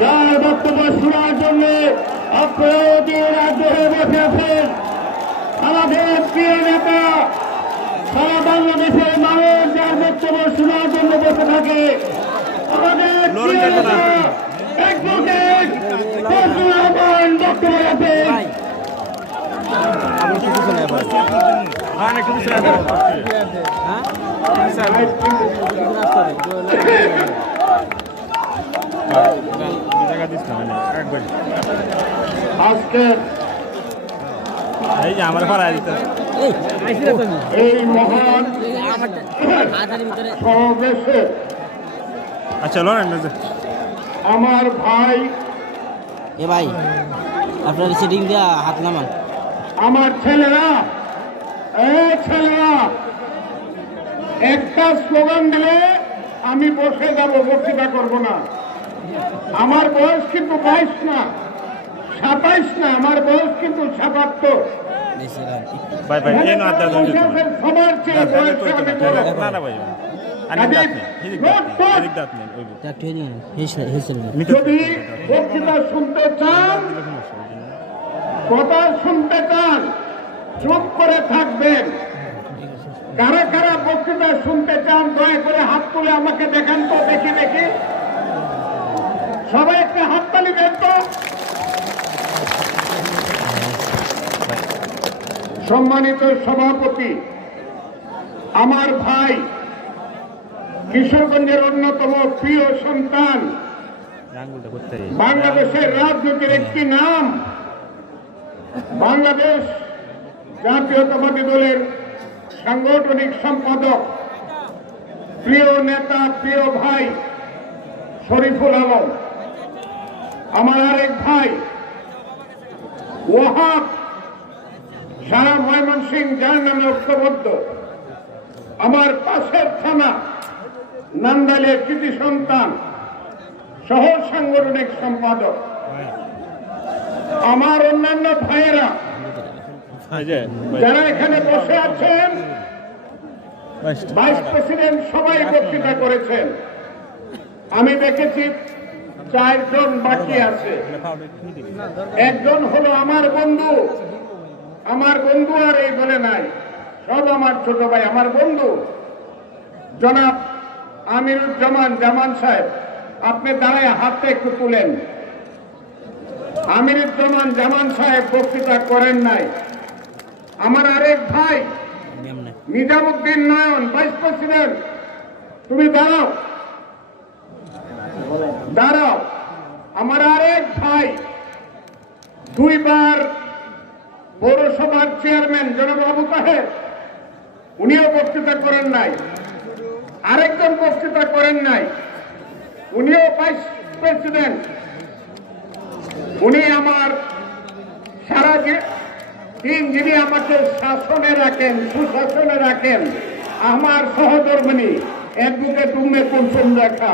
যার বক্তব্য শোনার জন্য আপনারা অধীর আগ্রহে বসে আছেন আমাদের প্রিয় নেতা সারা বাংলাদেশের মানুষ যার বক্তব্য শোনার জন্য বসে থাকে আমাদের প্রিয় নেতা অ্যাডভোকেট ফজলুর রহমান বক্তব্য রাখেন হ্যাঁ? আজকে এই যে আমার ভাড়া দিতে এই মহান সমাবেশে আচ্ছা আমার ভাই এ ভাই আপনার সিটিং দিয়া হাত নামান আমার ছেলেরা এই ছেলেরা একটা স্লোগান দিলে আমি বসে যাব বক্তৃতা করব না আমার বয়স কিন্তু বাইশ না সাতাইশ না আমার বয়স কিন্তু সাতাত্তর। সবার চেয়ে যদি বক্তৃতা শুনতে চান কথা শুনতে চান চুপ করে থাকবেন। কারা কারা বক্তৃতা শুনতে চান দয়া করে হাত তুলে আমাকে দেখান তো সম্মানিত সভাপতি আমার ভাই কিশোরগঞ্জের অন্যতম প্রিয় সন্তান বাংলাদেশের রাজনীতির একটি নাম বাংলাদেশ জাতীয়তাবাদী দলের সাংগঠনিক সম্পাদক প্রিয় নেতা প্রিয় ভাই শরীফুল আলম। আমার আরেক ভাই ওয়াহাব সারা ময়মনসিং যার নামে ঐক্যবদ্ধ। আমার পাশের থানা নান্দালের কৃতি সন্তান সহ সাংগঠনিক সম্পাদক। আমার অন্যান্য ভাইয়েরা, যারা এখানে বসে আছেন, ভাইস প্রেসিডেন্ট সবাই বক্তৃতা করেছেন। আমি দেখেছি চারজন বাকি আছে। একজন হলো আমার বন্ধু আমার বন্ধু আর এই দলে নাই। সব আমার ছোট ভাই, আমার বন্ধু। জনাব আমিরুজ্জামান জামান সাহেব, আপনি দাঁড়ায় হাতে একটু তুলেন। আমিরুজ্জামান জামান সাহেব বক্তৃতা করেন নাই। আমার আরেক ভাই, নিজামুদ্দিন নয়ন, ভাইস প্রেসিডেন্ট। তুমি দাঁড়াও। দাঁড়াও। আমার আরেক ভাই, দুইবার পৌরসভার চেয়ারম্যান জনাব আবু তাহের, উনিও বক্তৃতা করেন নাই। আরেকজন বক্তৃতা করেন নাই। উনিও ভাইস প্রেসিডেন্ট। উনি আমার সারা দিন যিনি আমাকে শাসনে রাখেন, সুশাসনে রাখেন, আমার সহধর্মিনী অ্যাডভোকেট উম্মে কুলসুম রেখা,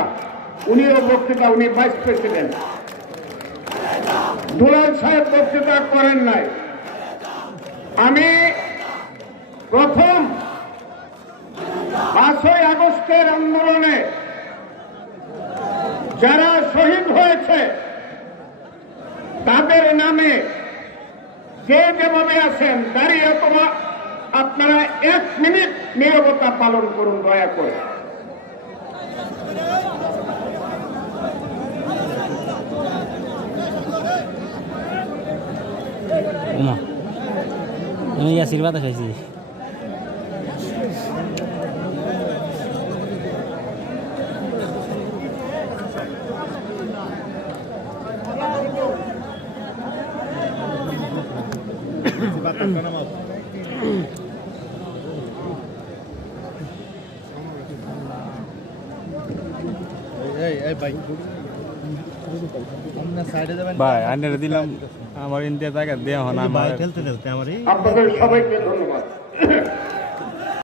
উনিও বক্তৃতা, উনি ভাইস প্রেসিডেন্ট। দুলাল সাহেব বক্তৃতা করেন নাই। আমি প্রথম পাঁচই আগস্টের আন্দোলনে যারা শহীদ হয়েছে, তাদের নামে যে যেভাবে আছেন, দাঁড়িয়ে অথবা আপনারা এক মিনিট নীরবতা পালন করুন, দয়া করে। ওমা আমি ইয়াসির বাতাস হয়েছি ভাই আইনের দিলাম আমার ইন্ডিয়া জায়গা দেওয়া হন আমার আপনাদের সবাইকে ধন্যবাদ।